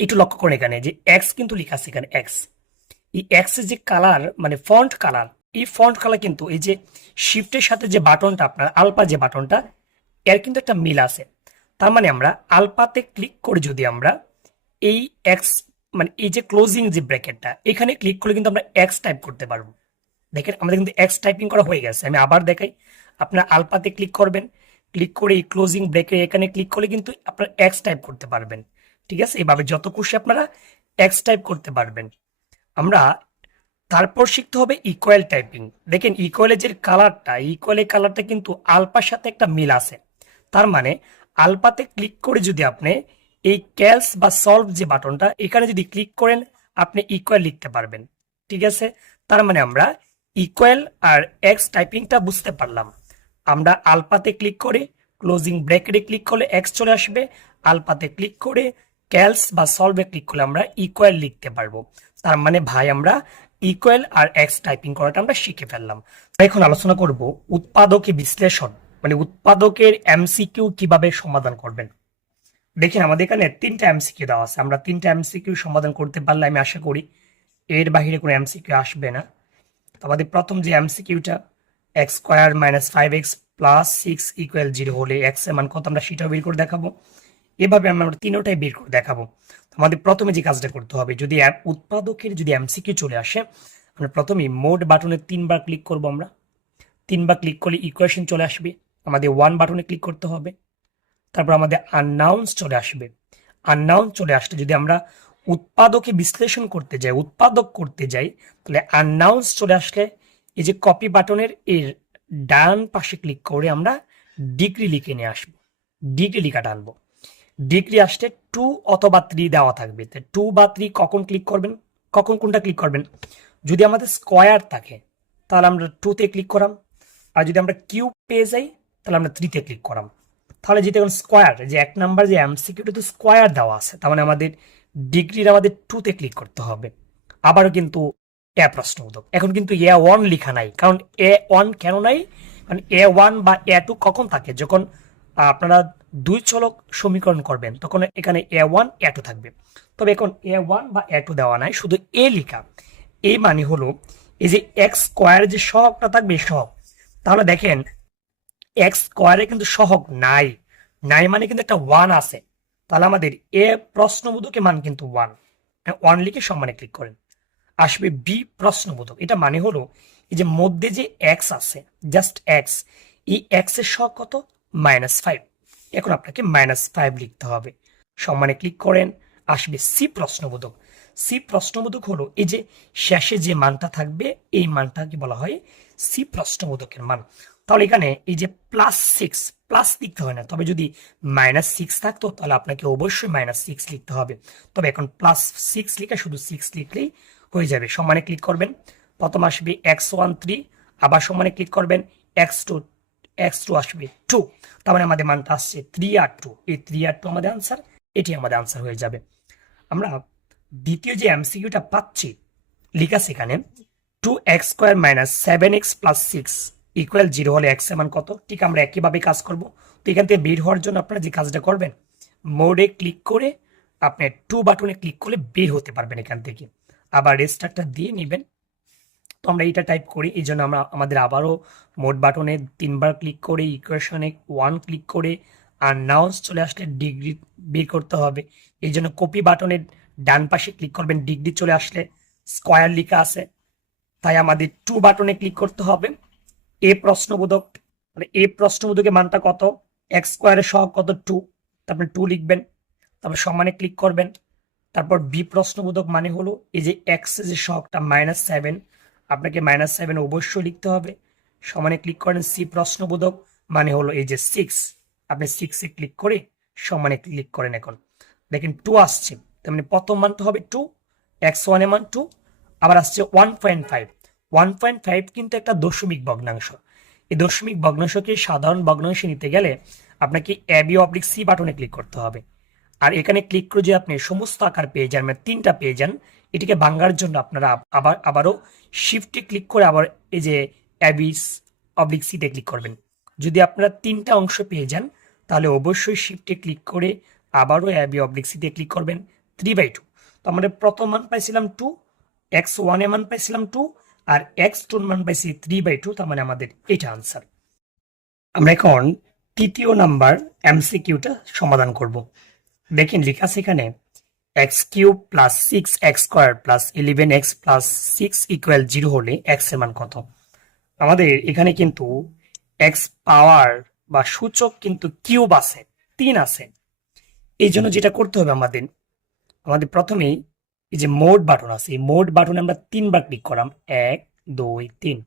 একটু লক্ষ্য করুন এখানে যে এক্স কিন্তু লেখা আছে এখানে এক্স। এই এক্স এর যে কালার মানে ফন্ট কালার, এই ফন্ট কালার কিন্তু এই যে শিফটের সাথে যে বাটনটা আপনার আলপা যে বাটনটা, এর কিন্তু একটা মিল আছে। তার মানে আমরা আলপাতে ক্লিক করে যদি আমরা এই এক্স মানে এই যে ক্লোজিং যে ব্র্যাকেটটা এখানে ক্লিক করলে কিন্তু আমরা এক্স টাইপ করতে পারবো। দেখেন আমাদের কিন্তু এক্স টাইপিং করা হয়ে গেছে। আমি আবার দেখাই, আপনার আলপাতে ক্লিক করবেন, ক্লিক করে এই ক্লোজিং ব্রেকের এখানে ক্লিক করলে কিন্তু আপনার এক্স টাইপ করতে পারবেন। ঠিক আছে, এইভাবে যত খুশি আপনারা এক্স টাইপ করতে পারবেন। আমরা তারপর শিখতে হবে ইকুয়াল টাইপিং। দেখেন ইকুয়ালের যে কালারটা, ইকুয়ালের কালারটা কিন্তু আলপার সাথে একটা মিল আছে। তার মানে আলপাতে ক্লিক করে যদি আপনি এই ক্যালস বা সলভ যে বাটনটা এখানে যদি ক্লিক করেন, আপনি ইকুয়াল লিখতে পারবেন। ঠিক আছে, তার মানে আমরা ইকুয়াল আর এক্স টাইপিংটা বুঝতে পারলাম। আমরা আলপাতে ক্লিক করে ক্লোজিং ব্র্যাকেটে ক্লিক করলে এক্স চলে আসবে, আলপাতে ক্লিক করে ক্যালস বা সলভে ক্লিক করলে আমরা ইকুয়াল লিখতে পারবো। তার মানে ভাই আমরা ইকুয়াল আর এক্স টাইপিং করাটা আমরা শিখে ফেললাম। এখন আলোচনা করব উৎপাদকে বিশ্লেষণ, মানে উৎপাদকের এমসিকিউ কিভাবে সমাধান করবেন। দেখেন আমাদের এখানে 3টা এমসিকিউ দেওয়া আছে, আমরা 3টা এমসিকিউ সমাধান করতে পারলে আমি আশা করি এর বাইরে কোনো এমসিকিউ আসবে না। তো আমাদের প্রথম যে এমসিকিউটা, X square minus 5x plus 6 equal 0 হলে এক্স এর মান কত আমরা সেটাও বের করে দেখাবো। এভাবে আমরা তিনোটাই বের করে দেখাবো। তো আমাদের প্রথমে যে কাজটা করতে হবে, যদি উৎপাদকের যদি এমসিকিউ চলে আসে, আমরা প্রথমেই মোড বাটনে 3বার ক্লিক করব। আমরা 3বার ক্লিক করলে ইকুয়েশন চলে আসবে, আমাদের 1 বাটনে ক্লিক করতে হবে। তারপর আমাদের আননাউন্স চলে আসবে। আননাউন্স চলে আসলে যদি আমরা উৎপাদকে বিশ্লেষণ করতে যাই, উৎপাদক করতে যাই, তাহলে আননাউন্স চলে আসলে এই যে কপি বাটনের এর ডান পাশে ক্লিক করে আমরা ডিগ্রি লিখে নিয়ে আসবো, ডিগ্রি লিখাটা আনবো। ডিগ্রি আসলে 2 অথবা 3 দেওয়া থাকবে। 2 বা 3 কখন ক্লিক করবেন, কখন কোনটা ক্লিক করবেন? যদি আমাদের স্কোয়ার থাকে তাহলে আমরা 2 তে ক্লিক করাম, আর যদি আমরা কিউব পেয়ে যাই তাহলে আমরা 3 তে ক্লিক করাম। তাহলে যেটা এখন স্কোয়ার, যে 1 নাম্বার যে এমসিকিউটা তো স্কোয়ার দেওয়া আছে, তার মানে আমাদের ডিগ্রির আমাদের 2 তে ক্লিক করতে হবে। আবারও কিন্তু এ প্রশ্নবোধক, এখন কিন্তু A1 লেখা নাই। কারণ A1 কেন নাই? কারণ A1 বা A2 কখন থাকে? যখন আপনারা দুই চলক সমীকরণ করবেন তখন এখানে A1 A2 থাকবে। তবে এখন A1 বা A2 দেওয়া নাই, শুধু এ লেখা। এ মানে হলো এই যে এক্স স্কোয়ার যে সহগটা থাকবে সহগ। তাহলে দেখেন এক্স স্কোয়ারে কিন্তু সহগ নাই, নাই মানে কিন্তু একটা 1 আছে। তাহলে আমাদের এ প্রশ্নবোধকের মান কিন্তু 1। 1 লিখে সমানে ক্লিক করেন, আসবে বি প্রশ্নবোধক। এটা মানে হলো এই যে মধ্যে যে এক্স আছে, জাস্ট এক্স, এই এক্স এর সহগ কত? -5। এখন আপনাকে -5 লিখতে হবে, সমানে ক্লিক করেন, আসবে সি প্রশ্নবোধক। সি প্রশ্নবোধক হলো এই যে শেষে যে মানটা থাকবে এই মানটাকে বলা হয় সি প্রশ্নবোধকের মান। তাহলে এখানে এই যে +6 প্লাস লিখতে হয় না, তবে যদি -6 থাকতো তাহলে আপনাকে অবশ্যই -6 লিখতে হবে। তবে এখন +6 লিখে শুধু 6 লিখলেই হয়ে যাবে। সমানে ক্লিক করবেন, প্রথম আসবে x13, আবার সমানে ক্লিক করবেন x2, x2 আসবে 2। তার মানে আমাদের মানটা আসছে 3r2। এই 3r2 আমাদের আনসার, এটি আমাদের আনসার হয়ে যাবে। আমরা দ্বিতীয় যে এমসিকিউটা পাচ্ছি, লিখা সেখানে 2x² - 7x + 6 ইকুয়াল 0 হলে x এর মান কত? ঠিক আমরা একইভাবে কাজ করব। তো এখান থেকে বের হওয়ার জন্য আপনারা যে কাজটা করবেন, মোডে ক্লিক করে আপনি 2 বাটনে ক্লিক করলে বের হতে পারবেন এখান থেকে। আবার রেস্টার্টটা দিয়ে নেবেন। তো আমরা এটা টাইপ করি, এই জন্য আমরা আমাদের আবারও মোড বাটনে 3বার ক্লিক করে ইকুয়েশনে 1 ক্লিক করে আননাউন্স চলে আসলে ডিগ্রি বের করতে হবে। এই জন্য কপি বাটনের ডান পাশে ক্লিক করবেন, ডিগ্রি চলে আসলে স্কোয়ার লেখা আছে, তাই আমাদের 2 বাটনে ক্লিক করতে হবে। এ প্রশ্নবোধক, মানে এ প্রশ্নবোধকের মানটা কত? এক্স স্কোয়ারের সহগ কত? 2। তারপরে 2 লিখবেন, তারপর সমানে ক্লিক করবেন। তারপর বি প্রশ্নবোধক মানে হলো এই যে এক্স যে সহগটা -7, আপনাকে -7 অবশ্যই লিখতে হবে, সমানে ক্লিক করেন। সি প্রশ্নবোধক মানে হলো এই যে 6, আপনি 6 এ ক্লিক করে সমানে ক্লিক করেন। এখন দেখেন 2 আসছে, তার মানে প্রথম মানটা হবে 2, x1 এর মান 2। আবার আসছে 1.5। 1.5 কিন্তু একটা দশমিক ভগ্নাংশ। এই দশমিক ভগ্নাংশকে সাধারণ ভগ্নাংশে নিতে গেলে আপনাকে AB/C বাটনে ক্লিক করতে হবে। আর এখানে ক্লিক করে যে আপনি সমস্ত আকার পেয়ে যান, মানে 3টা পেয়ে যান, এটিকে ভাঙার জন্য আপনারা আবারও শিফটে ক্লিক করে আবার এই যে AB/C তে ক্লিক করবেন। যদি আপনারা 3টা অংশ পেয়ে যান তাহলে অবশ্যই শিফটে ক্লিক করে আবারও AB/C তে ক্লিক করবেন, 3/2। তো আমাদের প্রথম মান পাইছিলাম 2, x1 এর মান পাইছিলাম 2, আর x2 এর মান পাইছি 3/2। তার মানে আমাদের এটা আনসার। আমরা এখন তৃতীয় নাম্বার এমসিকিউটা সমাধান করব। দেখেন লেখা আছে এখানে x³ plus 6x² plus 11x plus 6 equal 0 হলে x এর মান কত? আমাদের এখানে কিন্তু এক্স পাওয়ার বা সূচক কিন্তু কিউব আছে, 3 আছে। এই জন্য যেটা করতে হবে আমাদের আমাদের প্রথমেই এই যে মোড বাটন আছে, এই মোড বাটনে আমরা 3বার ক্লিক করাম, 1 2 3।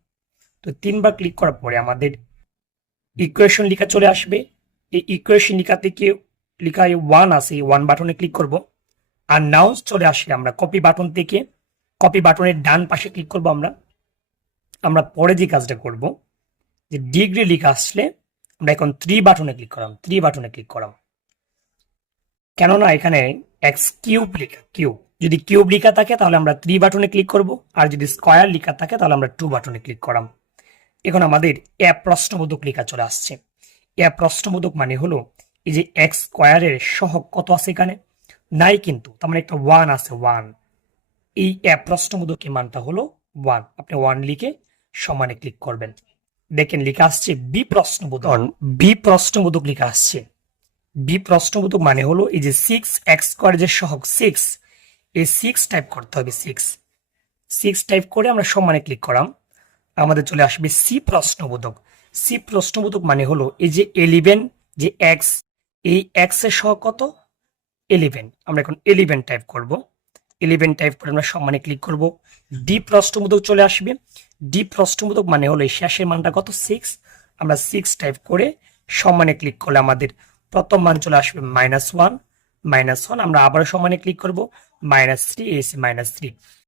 তো 3বার ক্লিক করার পরে আমাদের ইকুয়েশন লেখা চলে আসবে। এই ইকুয়েশন লেখা থেকে লেখা 1 আছে, এই 1 বাটনে ক্লিক করব। আর নাও চলে আসলে আমরা কপি বাটন থেকে কপি বাটনের ডান পাশে ক্লিক করব। আমরা পরে যে কাজটা করব, যে ডিগ্রি লেখা আসলে আমরা এখন 3 বাটনে ক্লিক করাম, 3 বাটনে ক্লিক করাম। কেননা এখানে x³ লেখা, কিউব, যদি কিউব লেখা থাকে তাহলে আমরা 3 বাটনে ক্লিক করব, আর যদি স্কয়ার লেখা থাকে তাহলে আমরা 2 বাটনে ক্লিক করাম। এখন আমাদের এ প্রশ্নবোধক লেখা চলে আসছে। এ প্রশ্নবোধক মানে হলো এই যে x² এর সহগ কত আছে এখানে নাই, কিন্তু তার মানে একটা 1 আছে, 1। এই এ প্রশ্নবোধকের মানটা হলো 1। আপনি 1 লিখে সমানে ক্লিক করবেন। দেখেন লেখা আসছে বি প্রশ্নবোধক, বি প্রশ্নবোধক লেখা আসছে। বি প্রশ্নবোধক মানে হলো এই যে 6x² যে সহগ 6, এই 6 টাইপ করতে হবে, 6 টাইপ করে আমরা সমানে ক্লিক করাম, আমাদের চলে আসবে সি প্রশ্নবোধক। সি প্রশ্নবোধক মানে হলো এই যে 11 যে x, এই x এর সহগ কত 11। আমরা এখন 11 টাইপ করব, 11 টাইপ করে আমরা সমানে ক্লিক করব। ডি প্রশ্নবোধক চলে আসবে। ডি প্রশ্নবোধক মানে হলো এই শেষের মানটা কত 6, আমরা 6 টাইপ করে সমানে ক্লিক করলে আমাদের প্রথম মান চলে আসবে -1, আমরা আবার সমানে ক্লিক করব, -3 এসে -3।